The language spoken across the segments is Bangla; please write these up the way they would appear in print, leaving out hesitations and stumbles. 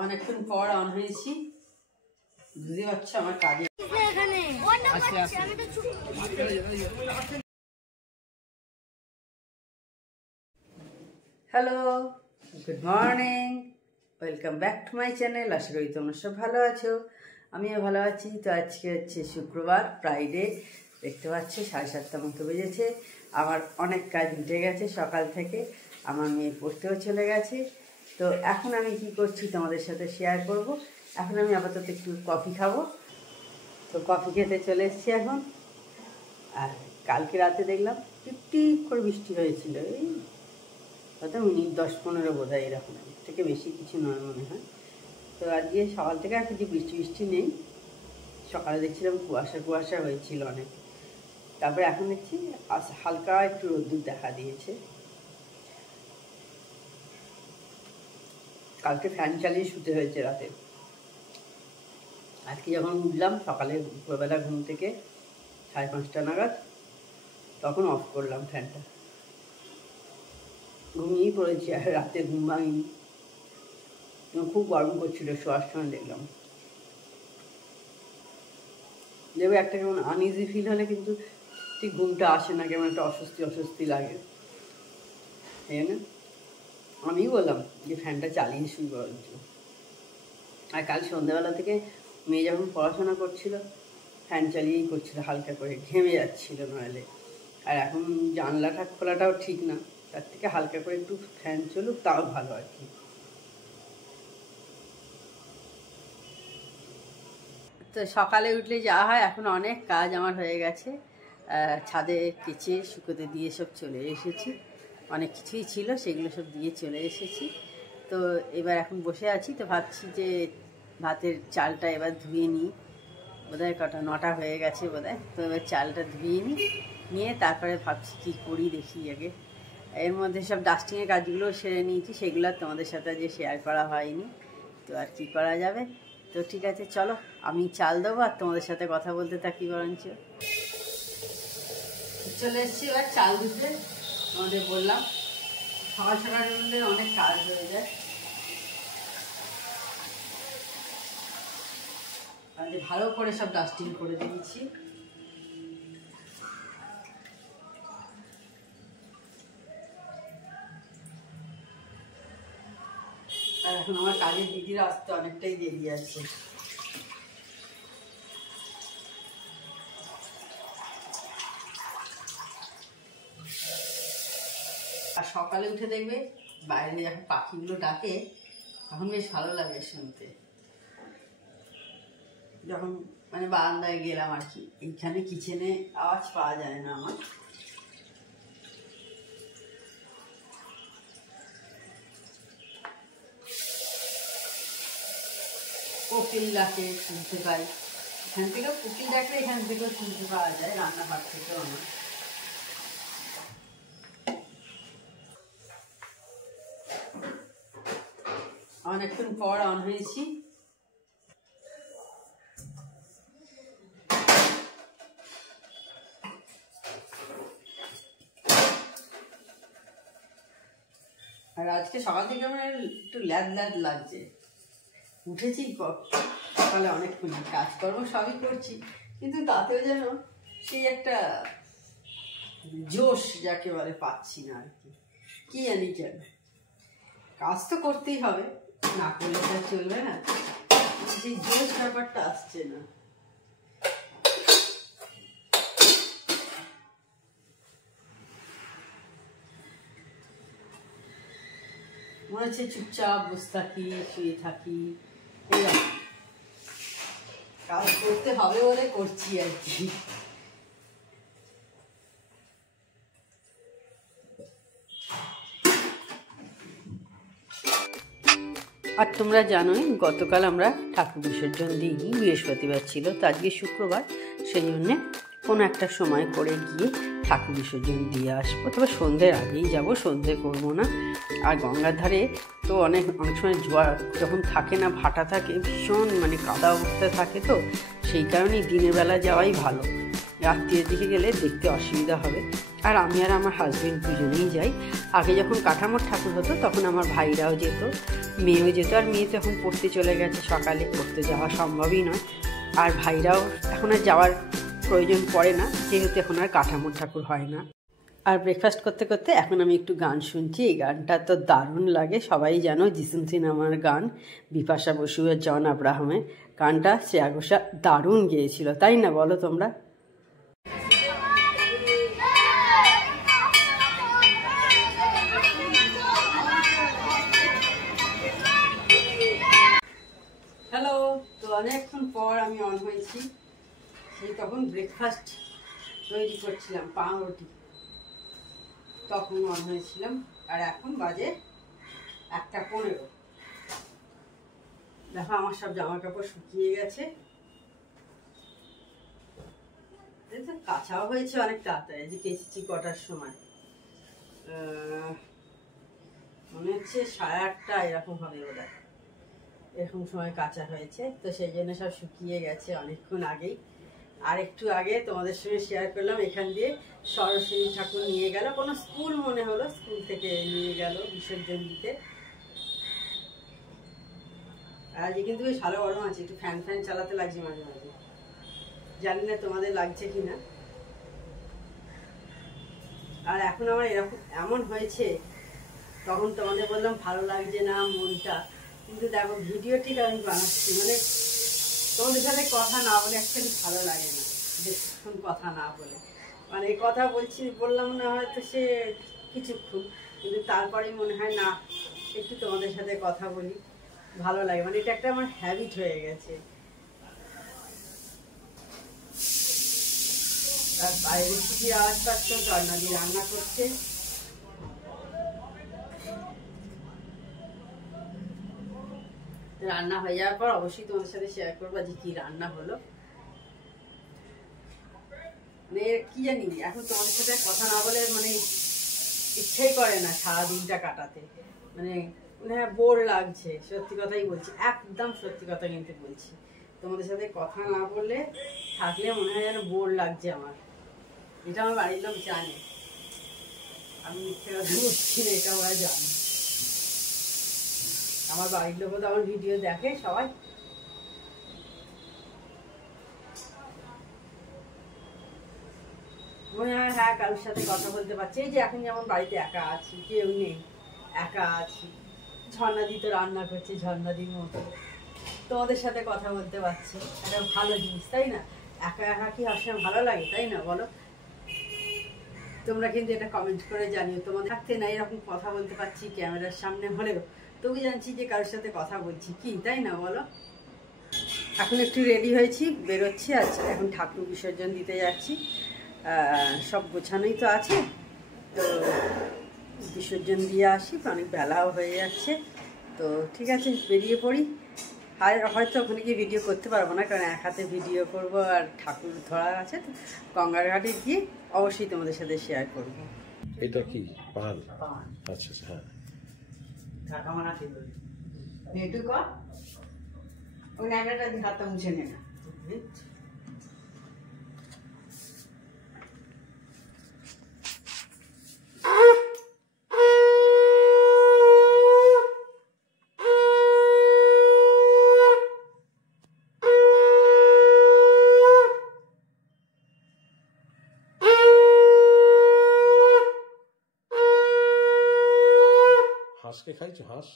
অনেকক্ষণ পর অন হয়েছি, বুঝতে পারছো আমার কাজে। Hello, good morning, welcome back to my channel. আশা করি তোমরা সব ভালো আছো, আমিও ভালো আছি। তো আজকে হচ্ছে শুক্রবার, ফ্রাইডে, দেখতে পাচ্ছি 7:30 মতো বেজেছে। আমার অনেক কাজ উঠে গেছে সকাল থেকে, আমার মেয়ে পড়তেও চলে গেছে। তো এখন আমি কি করছি তোমাদের সাথে শেয়ার করব। এখন আমি আপাতত একটু কফি খাবো, তো কফি খেতে চলে এসেছি এখন। আর কালকে রাতে দেখলাম টিপ করে বৃষ্টি হয়েছিল, এই হয়তো মিনিট 10-15 বোধ হয়, এরকম, থেকে বেশি কিছু নয় মনে হয়। তো আজকে সকাল থেকে আর কিছু বৃষ্টি নেই। সকালে দেখছিলাম কুয়াশা হয়েছিল অনেক, তারপরে এখন দেখছি হালকা একটু রোদ্দুর দেখা দিয়েছে। কালকে ফ্যান চালিয়ে শুতে হয়েছে রাতে। আজকে যখন উঠলাম সকালে ভোরবেলা ঘুম থেকে 5:30 নাগাদ, তখন অফ করলাম ফ্যানটা, ঘুমিয়েই পড়েছি। আর রাতে ঘুম ভাঙিনি, খুব গরম করছিল শোয়ার সময়। দেখলাম দেখবে একটা কেমন আনইজি ফিল হলে কিন্তু ঠিক ঘুমটা আসে না, কেমন একটা অস্বস্তি লাগে। তাই না, আমিই বললাম যে ফ্যানটা চালিয়ে শুই বরঞ্চ। আর কাল সন্ধ্যাবেলা থেকে মেয়ে যখন পড়াশোনা করছিল ফ্যান চালিয়েই করছিল, হালকা করে, ঘেমে যাচ্ছিল নইলে। আর এখন জানলাটা খোলাটাও ঠিক না, তার থেকে হালকা করে একটু ফ্যান চলুক, তাও ভালো আর কি। তো সকালে উঠলে যাওয়া হয়, এখন অনেক কাজ আমার হয়ে গেছে। ছাদে কেচে শুকোতে দিয়ে সব চলে এসেছি, অনেক কিছুই ছিল সেগুলো সব দিয়ে চলে এসেছি। তো এবার এখন বসে আছি, তো ভাবছি যে ভাতের চালটা এবার ধুয়ে নিই। বোধহয় 9টা হয়ে গেছে বোধহয়। তো এবার চালটা ধুয়ে নিয়ে তারপরে ভাবছি কী করি দেখি আগে। এর মধ্যে সব ডাস্টিংয়ের কাজগুলো সেরে নিয়েছি, সেগুলো তোমাদের সাথে যে শেয়ার করা হয়নি। তো আর কি করা যাবে। তো ঠিক আছে, চলো আমি চাল দেবো আর তোমাদের সাথে কথা বলতে থাকি বরঞ্চ। চলে এসেছি এবার চাল দিতে। তোমাদের বললাম সকালের মধ্যে অনেক কাজ হয়ে যায়, ভালো করে সব ডাস্টিং করে দিয়েছি। আর এখন আমার কাজের দিদিরা আসতে অনেকটাই দেরি আছে। আর সকালে উঠে দেখবে বাইরে যখন পাখিগুলো ডাকে তখন বেশ ভালো লাগে শুনতে। যখন মানে বারান্দায় গেলাম আর কি, এইখানে কিচেনে আওয়াজ পাওয়া যায় না আমার। কোকিল ডাকে শুনতে পাই, এখান থেকে কোকিল ডাকলে এখান থেকেও শুনতে পাওয়া যায়, রান্নাঘর থেকেও আমার। অনেকক্ষণ পর অন হয়েছি। আর আজকে সকাল থেকে আমার একটু ল্যাদ লাগছে। উঠেছি সকালে অনেকক্ষণ, কাজকর্ম সবই করছি, কিন্তু তাতেও যেন সেই একটা জোশ যাকে বলে পাচ্ছি না আর কি। কি জানি কেন, কাজ তো করতেই হবে, না করলে তো চলবে না, সেই জোশ ব্যাপারটা আসছে না। মনে হচ্ছে চুপচাপ বসে থাকি, শুয়ে থাকি, কাজ করতে হবে বলে করছি আর কি। আর তোমরা জানোই গতকাল আমরা ঠাকুর বিসর্জন দিইনি, বৃহস্পতিবার ছিল, তো আজকে শুক্রবার, সেই জন্যে কোনো একটা সময় করে গিয়ে ঠাকুর বিসর্জন দিয়ে আসবো। তবে সন্ধ্যের আগেই যাব, সন্ধ্যে করবো না। আর গঙ্গার ধারে তো অনেক সময় জোয়ার যখন থাকে না, ভাটা থাকে, ভীষণ মানে কাদা অবস্থায় থাকে, তো সেই কারণেই দিনের বেলা যাওয়াই ভালো। রাত্রির দিকে গেলে দেখতে অসুবিধা হবে। আর আমি আর আমার হাজবেন্ড দুজনেই যাই। আগে যখন কাঠামোর ঠাকুর হতো তখন আমার ভাইরাও যেত, মেয়েও যেত। আর মেয়ে তো এখন পড়তে চলে গেছে, সকালে পড়তে যাওয়া সম্ভবই নয়। আর ভাইরাও এখন আর যাওয়ার প্রয়োজন পড়ে না, যেহেতু এখন আর কাঠামোর ঠাকুর হয় না। আর ব্রেকফাস্ট করতে করতে এখন আমি একটু গান শুনছি। এই গানটা তো দারুণ লাগে, সবাই জানো জিসিম সিনেমার গান, বিপাশা বসু আর জন আব্রাহামের গানটা শ্রেয়া ঘোষাল দারুণ গেয়েছিল, তাই না বলো তোমরা? হ্যালো, তো অনেকক্ষণ পর আমি অন হয়েছি। সেই তখন ব্রেকফাস্ট তৈরি করছিলাম, পাউরুটি, তখন অন হয়েছিলাম। আর এখন বাজে 1:15। দেখো আমার সব জামা কাপড় শুকিয়ে গেছে, কাঁচাও হয়েছে অনেক তাড়াতাড়ি। যে কেচেছি কটার সময়, মনে হচ্ছে 8:30 এরকম হবে বোধহয়, এরকম সময় কাঁচা হয়েছে। তো সেই জন্য সব শুকিয়ে গেছে অনেকক্ষণ আগেই। আর একটু আগে তোমাদের সঙ্গে শেয়ার করলাম, এখান দিয়ে সরস্বতী ঠাকুর নিয়ে গেল, কোনো স্কুল মনে হলো, স্কুল থেকে নিয়ে গেল বিসর্জন দিতে। আর আজকে কিন্তু বেশ ভালো গরম আছে, একটু ফ্যান চালাতে লাগছে মাঝে মাঝে, জানি না তোমাদের লাগছে কিনা। আর এখন আমার এমন হয়েছে, তখন তোমাদের বললাম ভালো লাগছে না মনটা, কিন্তু দেখো ভিডিও ঠিক আমি বানাচ্ছি, মানে তোমাদের সাথে কথা না বলে অ্যাকচুয়ালি ভালো লাগে না, বেশিক্ষণ কথা না বলে। মানে কথা বললাম না হয়তো সে কিছুক্ষণ, কিন্তু তারপরেই মনে হয় না একটু তোমাদের সাথে কথা বলি, ভালো লাগে। মানে এটা একটা আমার হ্যাবিট হয়ে গেছে। আর বাইরে থেকে আওয়াজ পাচ্ছ, জয়নাদি রান্না করছে। রান্না হয়ে যাওয়ার পর অবশ্যই তোমাদের সাথে শেয়ার করবো যে কি রান্না হলো। মানে কি জানি, এখন তোমাদের সাথে কথা না বলে মানে ইচ্ছেই করে না সারাদিনটা কাটাতে, মানে বোর লাগছে। সত্যি কথাই বলছি, একদম সত্যি কথা কিন্তু বলছি। তোমাদের সাথে কথা না বললে থাকলে মনে হয় যেন বোর লাগছে আমার। এটা আমার বাড়ির লোক জানে, আমি মিথ্যে কথা বলছি না, এটা ওরা জানে। আমার বাড়ির লোকও তো আমার ভিডিও দেখে সবাই। মনে হয় হ্যাঁ কারোর সাথে কথা বলতে পারছি। এই যে এখন যেমন বাড়িতে একা আছি, কেউ নেই, একা আছি, ঝর্ণাদি তো রান্না করছে ঝর্ণাদির মতো, তোমাদের সাথে কথা বলতে পারছি, একটা ভালো জিনিস, তাই না? একা একা কি আসলে ভালো লাগে, তাই না বলো? তোমরা কিন্তু এটা কমেন্ট করে জানিও, তোমাদের থাকতে না এরকম কথা বলতে পারছি ক্যামেরার সামনে হলেও, তবু জানছি যে কারোর সাথে কথা বলছি, কি তাই না বলো? এখন একটু রেডি হয়েছি, বেরোচ্ছি। আজ এখন ঠাকুর বিসর্জন দিতে যাচ্ছি। সব গোছানোই তো আছে, তো বিসর্জন দিয়ে আসি, অনেক বেলাও হয়ে যাচ্ছে। তো ঠিক আছে, বেরিয়ে পড়ি। আর হয়তো ওখানে গিয়ে ভিডিও করতে পারবো না, কারণ এক হাতে ভিডিও করবো আর ঠাকুর ধরা আছে। তো গঙ্গার ঘাটে গিয়ে অবশ্যই তোমাদের সাথে শেয়ার করবো। এটা কি পান? আচ্ছা আচ্ছা, হ্যাঁ। ঢাকামানা ঠিক বলি নেটু কর, ওই ন্যাংরাটা দিয়ে হাতটা মুছে নে না। হাঁসকে খাইছো? হাঁস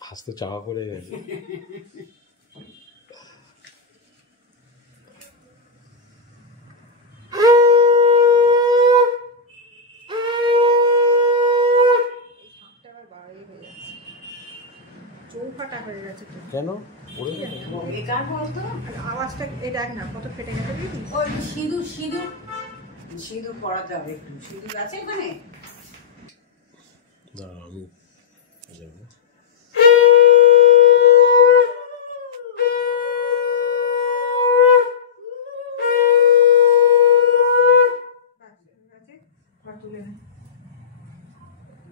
হাঁস তো চাওয়া করে গেছে। চৌকাটা হয়ে গেছে কেন আওয়াজটা এটা না কত ফেটে গেছে। ওই সিঁদুর সিঁদুর সিঁদুর পড়াতে হবে, একটু সিঁদুর আছে এখানে। না আমি যাবো।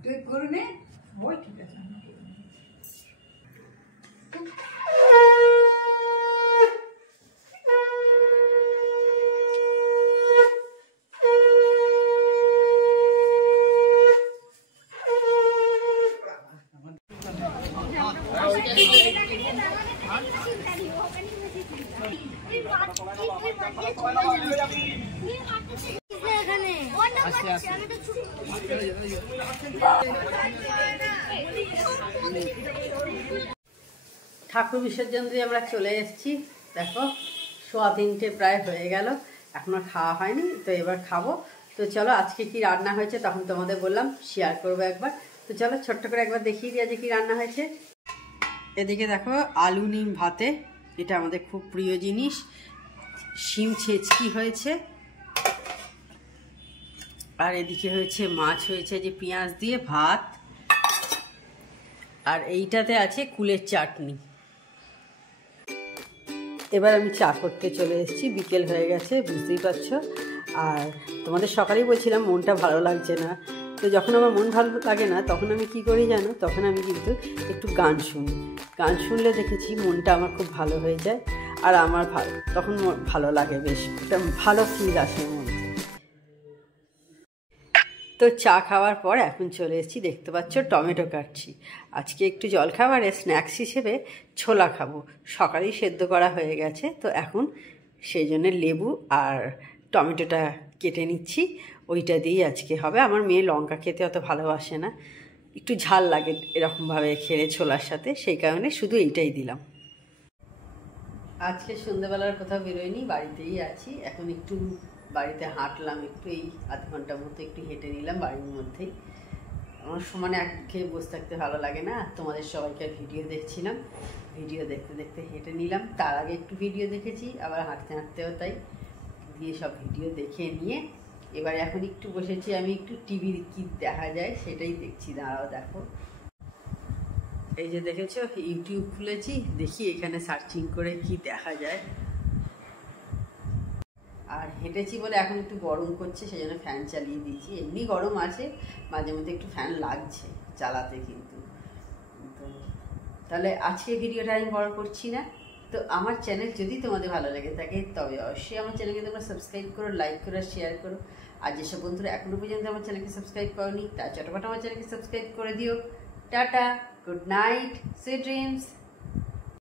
তুই করে নে, ওই ঠিক আছে। ঠাকুর বিসর্জন দিয়ে আমরা চলে এসেছি। দেখো 3:15 প্রায় হয়ে গেল, এখনো খাওয়া হয়নি, তো এবার খাবো। তো চলো আজকে কি রান্না হয়েছে তখন তোমাদের বললাম শেয়ার করবো একবার। তো চলো ছোট্ট করে একবার দেখিয়ে দিই আজকে কি রান্না হয়েছে। এদিকে দেখো আলু নিম ভাতে, এটা আমাদের খুব প্রিয় জিনিস। শিম ছেচকি হয়েছে, আর এদিকে হয়েছে মাছ হয়েছে যে পেঁয়াজ দিয়ে ভাত, আর এইটাতে আছে কুলের চাটনি। এবার আমি চা করতে চলে এসেছি, বিকেল হয়ে গেছে বুঝতেই পারছো। আর তোমাদের সকালেই বলছিলাম মনটা ভালো লাগছে না, তো যখন আমার মন ভালো লাগে না তখন আমি কি করি জানো, তখন আমি কিন্তু একটু গান শুনি। গান শুনলে দেখেছি মনটা আমার খুব ভালো হয়ে যায়, আর আমার তখন ভালো লাগে, বেশ একটা ভালো ফিল আসে মধ্যে। তো চা খাওয়ার পর এখন চলে এসেছি, দেখতে পাচ্ছ টমেটো কাটছি। আজকে একটু জলখাবারে স্ন্যাক্স হিসেবে ছোলা খাবো, সকালেই সেদ্ধ করা হয়ে গেছে, তো এখন সেই জন্য লেবু আর টমেটোটা কেটে নিচ্ছি, ওইটা দিয়েই আজকে হবে। আমার মেয়ে লঙ্কা খেতে অত ভালোবাসে না, একটু ঝাল লাগে এরকমভাবে খেলে ছোলার সাথে, সেই কারণে শুধু এইটাই দিলাম। আজকে সন্ধ্যেবেলার কোথাও বেরোয়নি, বাড়িতেই আছি। এখন একটু বাড়িতে হাঁটলাম, একটু এই আধ ঘন্টার মতো একটু হেঁটে নিলাম বাড়ির মধ্যেই। আমার সমানে এক খেয়ে বসে থাকতে ভালো লাগে না, আর তোমাদের সবাইকার ভিডিও দেখছিলাম, ভিডিও দেখতে দেখতে হেঁটে নিলাম। তার আগে একটু ভিডিও দেখেছি, আবার হাঁটতে হাঁটতেও তাই, দিয়ে সব ভিডিও দেখে নিয়ে এবার এখন একটু বসেছি আমি, একটু টিভির কি দেখা যায় সেটাই দেখছি। দাঁড়াও দেখো, এই যে দেখেছো ইউটিউব খুলেছি, দেখি এখানে সার্চিং করে কি দেখা যায়। আর হেঁটেছি বলে এখন একটু গরম করছে, সেই জন্য ফ্যান চালিয়ে দিয়েছি। এমনি গরম আছে, মাঝে মধ্যে একটু ফ্যান লাগছে চালাতে কিন্তু। তো তাহলে আজকে ভিডিওটা আমি বড় করছি না। তো আমার চ্যানেল যদি তোমাদের ভালো লেগে থাকে তবে অবশ্যই আমার চ্যানেলকে তোমরা সাবস্ক্রাইব করো, লাইক করো, শেয়ার করো। আর যেসব বন্ধুরা এখনো পর্যন্ত আমার চ্যানেলকে সাবস্ক্রাইব করোনি, তার চটপট আমার চ্যানেলকে সাবস্ক্রাইব করে দিও। Tata, good night, sweet dreams.